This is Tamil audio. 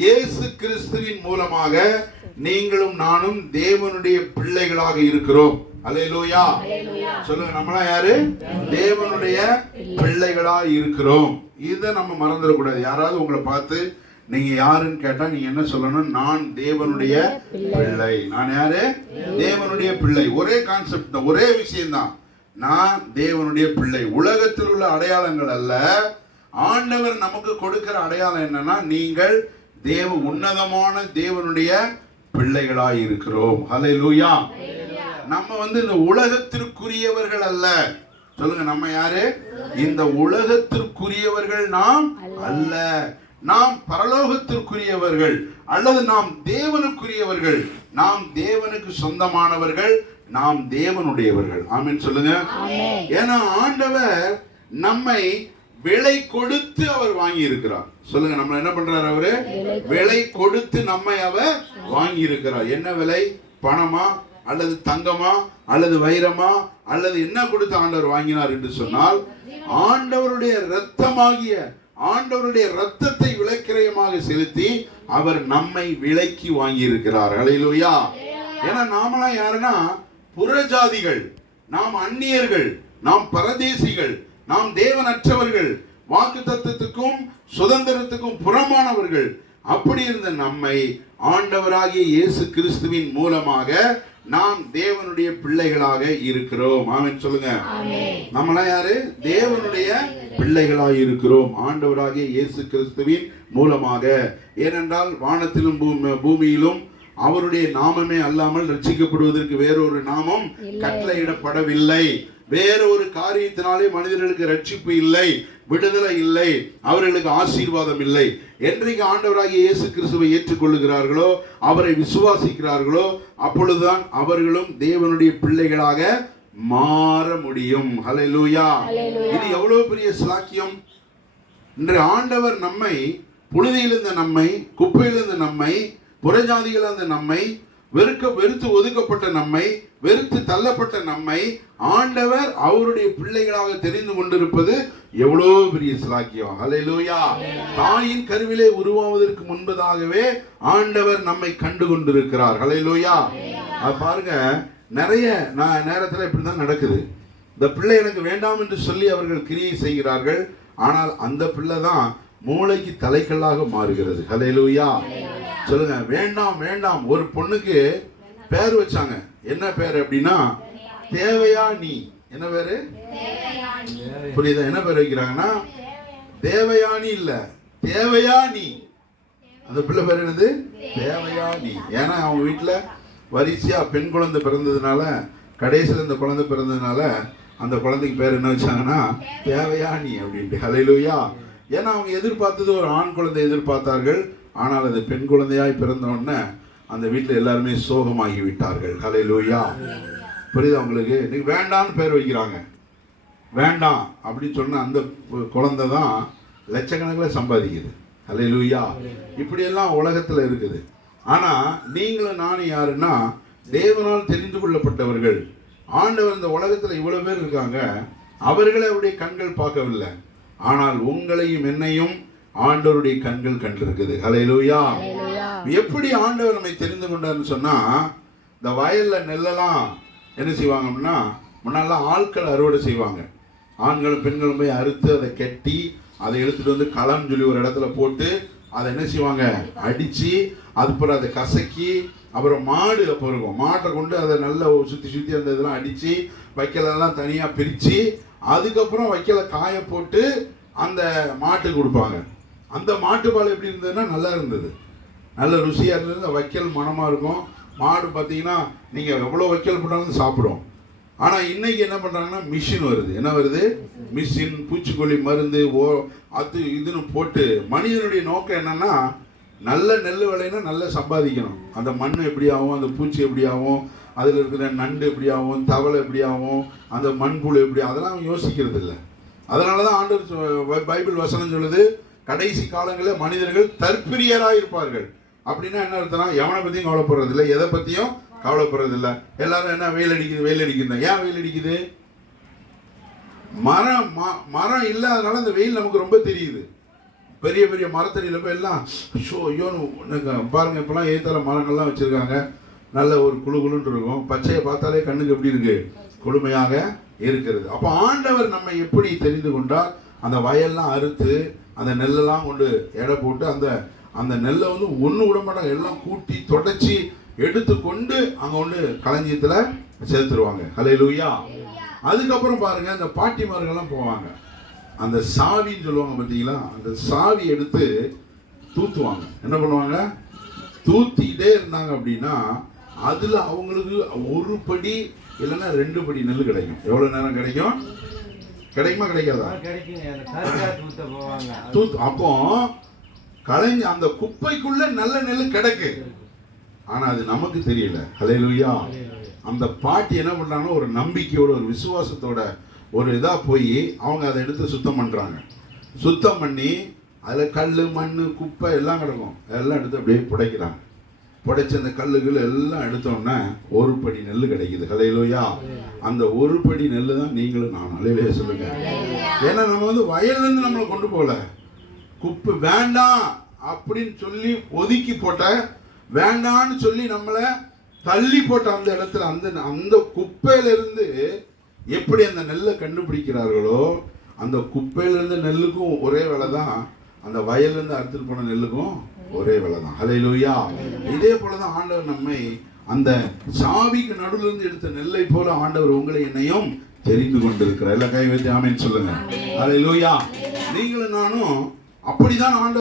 இயேசு கிறிஸ்துவின் மூலமாக நீங்களும் நானும் தேவனுடைய பிள்ளைகளாக இருக்கிறோம். அல்லேலூயா. சொல்லுங்க நம்மளாம் யாரு? தேவனுடைய பிள்ளைகளா இருக்கிறோம். இதை நம்ம மறந்துடக்கூடாது. யாராவது உங்களை பார்த்து நீங்க யாருன்னு கேட்டா நீங்க என்ன சொல்லணும்? நான் தேவனுடைய பிள்ளை. நான் யாரு? தேவனுடைய பிள்ளை. ஒரே கான்செப்ட் தான். ஒரே விஷயம்தான். நான் தேவனுடைய பிள்ளை. உலகத்தில் உள்ள அடையாளங்கள் அல்ல. ஆண்டவர் நமக்கு கொடுக்கிற அடையாளம் என்னன்னா நீங்கள் தேவ உன்னதமான தேவனுடைய பிள்ளைகளாய் இருக்கிறோம் ஹalleluya நம்ம வந்து இந்த உலகத்திற்குரியவர்கள் அல்ல. சொல்லுங்க நம்ம யாரு? இந்த உலகத்திற்குரியவர்கள் நாம் அல்ல. நாம் பரலோகத்திற்குரியவர்கள் அல்லது நாம் தேவனுக்குரியவர்கள். நாம் தேவனுக்கு சொந்தமானவர்கள் நாம் தேவனுடையவர்கள். ஆமென் சொல்லுங்க. ஏன்னா ஆண்டவர் நம்மை விலை கொடுத்து அவர் வாங்கி இருக்கிறார் சொல்லுங்க நம்ம என்ன பண்றாரு அவரு? விலை கொடுத்து. நம்மை அவர் வாங்கி இருக்கிறார் என்ன விலை? பணமா அல்லது தங்கமா அல்லது வைரமா அல்லது என்ன கொடுத்து ஆண்டவர் வாங்கினார் என்று சொன்னால் ஆண்டவருடைய இரத்தமாகிய ஆண்டவருடைய இரத்தத்தை விலைக்கிரயமாக செலுத்தி அவர் நம்மை விலைக்கு வாங்கி இருக்கிறார் ஹalleluya. ஏன்னா நாமெல்லாம் யாருன்னா புறஜாதிகள். நாம் அந்நியர்கள். நாம் பரதேசிகள். நாம் தேவனற்றவர்கள் வாக்கு தத்துவத்துக்கும் சுதந்திரத்துக்கும் புறமானவர்கள் அப்படி இருந்த நம்மை ஆண்டவராகிய இயேசு கிறிஸ்துவின் மூலமாக நாம் தேவனுடைய பிள்ளைகளாக இருக்கிறோம். ஆமென் சொல்லுங்க. நம்மளாம் யாரு? தேவனுடைய பிள்ளைகளாக இருக்கிறோம். ஆண்டவராகிய இயேசு கிறிஸ்துவின் மூலமாக. ஏனென்றால் வானத்திலும் பூமி- பூமியிலும் அவருடைய நாமமே அல்லாமல் ரட்சிக்கப்படுவதற்கு வேறொரு நாமம் கட்டளையிடப்படவில்லை. வேற ஒரு காரியத்தினாலே மனிதர்களுக்கு ரட்சிப்பு இல்லை விடுதலை இல்லை அவர்களுக்கு ஆசீர்வாதம் இல்லை. என்றைக்கு ஆண்டவராகிய இயேசு கிறிஸ்துவை ஏற்றுக்கொள்ளுகிறார்களோ அவரை விசுவாசிக்கிறார்களோ அப்பொழுதுதான் அவர்களும் தேவனுடைய பிள்ளைகளாக மாற முடியும். ஹalleluya இது எவ்வளவு பெரிய சாக்கியம்? இன்று ஆண்டவர் நம்மை புழுதியிலிருந்த நம்மை குப்பையிலிருந்த நம்மை புறஜாதிகள் இருந்த நம்மை வெறுக்க வெறுத்து ஒதுக்கப்பட்ட நம்மை வெறுத்து தள்ளப்பட்ட நம்மை ஆண்டவர் அவருடைய பிள்ளைகளாக தெரிந்து கொண்டிருப்பது எவ்வளோ பெரிய சிலாக்கியம். ஹalleluya தாயின் கருவிலே உருவாவதற்கு முன்பதாகவே ஆண்டவர் நம்மை கண்டு கொண்டிருக்கிறார். அது பாருங்க நிறைய நான் நேரத்தில் இப்படி தான் நடக்குது. இந்த பிள்ளை எனக்கு வேண்டாம் என்று சொல்லி அவர்கள் கிரியை செய்கிறார்கள். ஆனால் அந்த பிள்ளை தான் மூளைக்கு தலைக்கல்லாக மாறுகிறது. ஹalleluya சொல்லுங்க. வேண்டாம் வேண்டாம். ஒரு பொண்ணுக்கு பேர் வச்சாங்க. என்ன பேர் அப்படின்னா தேவையா நீ. என்ன பேரு? புரியுதா? என்ன பேர் வைக்கிறாங்கன்னா தேவயானி இல்ல. தேவையா நீ. அந்த பிள்ளை பேர் என்னது? தேவையா நீ. ஏன்னா அவங்க வீட்டுல வரிசையா பெண் குழந்தை பிறந்ததுனால கடைசியில் இந்த குழந்தை பிறந்ததுனால அந்த குழந்தைக்கு பேர் என்ன வச்சாங்கன்னா தேவையா நீ அப்படின்ட்டு. ஹalleluya. ஏன்னா அவங்க எதிர்பார்த்தது ஒரு ஆண் குழந்தை எதிர்பார்த்தார்கள். ஆனால் அது பெண் குழந்தையாய் பிறந்த உடனே அந்த வீட்டில் எல்லாருமே சோகமாகி விட்டார்கள் ஹலே லூயா புரியுது அவங்களுக்கு நீங்க வேண்டாம்னு பேர் வைக்கிறாங்க. வேண்டாம் அப்படின்னு சொன்ன அந்த குழந்தை தான் லட்சக்கணக்கில் சம்பாதிக்குது. ஹalleluya. இப்படியெல்லாம் உலகத்தில் இருக்குது. ஆனால் நீங்களும் நானும் யாருன்னா தேவனால் தெரிந்து கொள்ளப்பட்டவர்கள். ஆண்டவர் இந்த உலகத்தில் இவ்வளோ பேர் இருக்காங்க. அவர்களை அவருடைய கண்கள் பார்க்கவில்லை. ஆனால் உங்களையும் என்னையும் ஆண்டவருடைய கண்கள் கண்டிருக்குது. ஹalleluya எப்படி ஆண்டவர் நம்மை தெரிந்து கொண்டார்னு சொன்னா இந்த வயல்ல நெல்லெல்லாம் என்ன செய்வாங்க அப்படின்னா முன்னாலாம் ஆட்கள் அறுவடை செய்வாங்க. ஆண்களும் பெண்களும் போய் அறுத்து அதை கட்டி அதை எடுத்துட்டு வந்து களம்னு சொல்லி ஒரு இடத்துல போட்டு அதை என்ன செய்வாங்க? அடிச்சு அதுக்கப்புறம் அதை கசக்கி அப்புறம் மாடு அப்போ இருக்கும். மாட்டை கொண்டு அதை நல்லா சுற்றி சுற்றி அந்த இதெல்லாம் அடித்து வைக்கலெல்லாம் தனியாக பிரித்து அதுக்கப்புறம் வைக்கல காய போட்டு அந்த மாட்டுக்கு கொடுப்பாங்க. அந்த மாட்டுப்பால் எப்படி இருந்ததுன்னா நல்லா இருந்தது. நல்ல ருசியாக இருந்தது. அந்த வைக்கல் மணமாக இருக்கும். மாடு பார்த்தீங்கன்னா நீங்கள் எவ்வளோ வைக்கல் போட்டாலும் சாப்பிடும். ஆனால் இன்னைக்கு என்ன பண்ணுறாங்கன்னா மிஷின் வருது. என்ன வருது? மிஷின் பூச்சிக்கொல்லி மருந்து ஓ அது இதுன்னு போட்டு மனிதனுடைய நோக்கம் என்னன்னா நல்ல நெல் விளையினா நல்லா சம்பாதிக்கணும். அந்த மண் எப்படி ஆகும்? அந்த பூச்சி எப்படி ஆகும்? அதில் இருக்கிற நண்டு எப்படி ஆகும்? தவளை எப்படி ஆகும்? அந்த மண்புழு எப்படி? அதெல்லாம் யோசிக்கிறது இல்லை அதனால தான் ஆண்டர் பைபிள் வசனம் சொல்லுது கடைசி காலங்களில் மனிதர்கள் தற்பிரியராக இருப்பார்கள். அப்படின்னா என்ன அர்த்தம்னா எவனை பற்றியும் கவலைப்படுறது இல்லை எதை பற்றியும் கவலைப்படுறது இல்லை எல்லாரும் என்ன வெயில் அடிக்குது வெயில் அடிக்குது ஏன் வெயில் அடிக்குது? மரம் மரம் இல்லாதனால அந்த வெயில் நமக்கு ரொம்ப தெரியுது. பெரிய பெரிய மரத்தடியில் போய் எல்லாம் ஷோ ஐயோன்னு பாருங்க இப்போலாம் ஏத்தால மரங்கள்லாம் வச்சுருக்காங்க. நல்ல ஒரு குழு குழுன்னு இருக்கும். பச்சையை பார்த்தாலே கண்ணுக்கு எப்படி இருக்கு? குளுமையாக இருக்கிறது. அப்போ ஆண்டவர் நம்ம எப்படி தெரிந்து கொண்டால் அந்த வயல்லாம் அறுத்து அந்த நெல்லெல்லாம் கொண்டு எடை போட்டு அந்த அந்த நெல்லை வந்து ஒன்று விட மாட்டாங்க. எல்லாம் கூட்டி தொடச்சி எடுத்துக்கொண்டு அங்கே ஒன்று களஞ்சியத்தில் சேர்த்துருவாங்க ஹலே லூயா அதுக்கப்புறம் பாருங்க அந்த பாட்டிமார்கள்லாம் போவாங்க. அந்த சாவின்னு சொல்லுவாங்க பார்த்தீங்களா? அந்த சாவி எடுத்து தூத்துவாங்க. என்ன பண்ணுவாங்க? தூத்திக்கிட்டே இருந்தாங்க அப்படின்னா அதில் அவங்களுக்கு ஒரு படி இல்லைன்னா ரெண்டு படி நெல் கிடைக்கும். எவ்வளோ நேரம் கிடைக்கும்? கிடைக்குமா கிடைக்காதா? அப்போ கலைஞ அந்த குப்பைக்குள்ள நல்ல நெல் கிடக்கு. ஆனா அது நமக்கு தெரியல. ஹalleluya. அந்த பாட்டி என்ன பண்றாங்கன்னா ஒரு நம்பிக்கையோட ஒரு விசுவாசத்தோட ஒரு இதா போய் அவங்க அதை எடுத்து சுத்தம் பண்றாங்க. சுத்தம் பண்ணி அதுல கல் மண் குப்பை எல்லாம் கிடக்கும். எல்லாம் எடுத்து அப்படியே புடைக்கிறாங்க. புடைச்ச அந்த கல்லுகள் எல்லாம் எடுத்தோன்னே ஒரு படி நெல் கிடைக்குது. கதையிலோயா அந்த ஒரு படி நெல் தான் நீங்களும் நான் அலையிலே சொல்லுங்க. ஏன்னா நம்ம வந்து வயல்லேருந்து நம்மளை கொண்டு போகல. குப்பை வேண்டாம் அப்படின்னு சொல்லி ஒதுக்கி போட்ட வேண்டான்னு சொல்லி நம்மளை தள்ளி போட்ட அந்த இடத்துல அந்த அந்த குப்பையிலேருந்து எப்படி அந்த நெல்லை கண்டுபிடிக்கிறார்களோ அந்த குப்பையிலேருந்து நெல்லுக்கும் ஒரே வேலை தான் அந்த வயல்லேருந்து அறுத்துட்டு போன நெல்லுக்கும் ஒரே வேலை தான். ஹalleluya. இதே போல தான் ஆண்டவர் நம்மை அந்த சாவிக்கு நடுவுல இருந்து எடுத்த நெல்லை போல ஆண்டவர் உங்களை என்னையும் தெரிந்து கொண்டிருக்கிறார். எல்லாம் கை வைத்து ஆமென்னு சொல்லுங்க. ஹalleluya. நீங்களும் நானும் அப்படிதான் ஆண்டவர்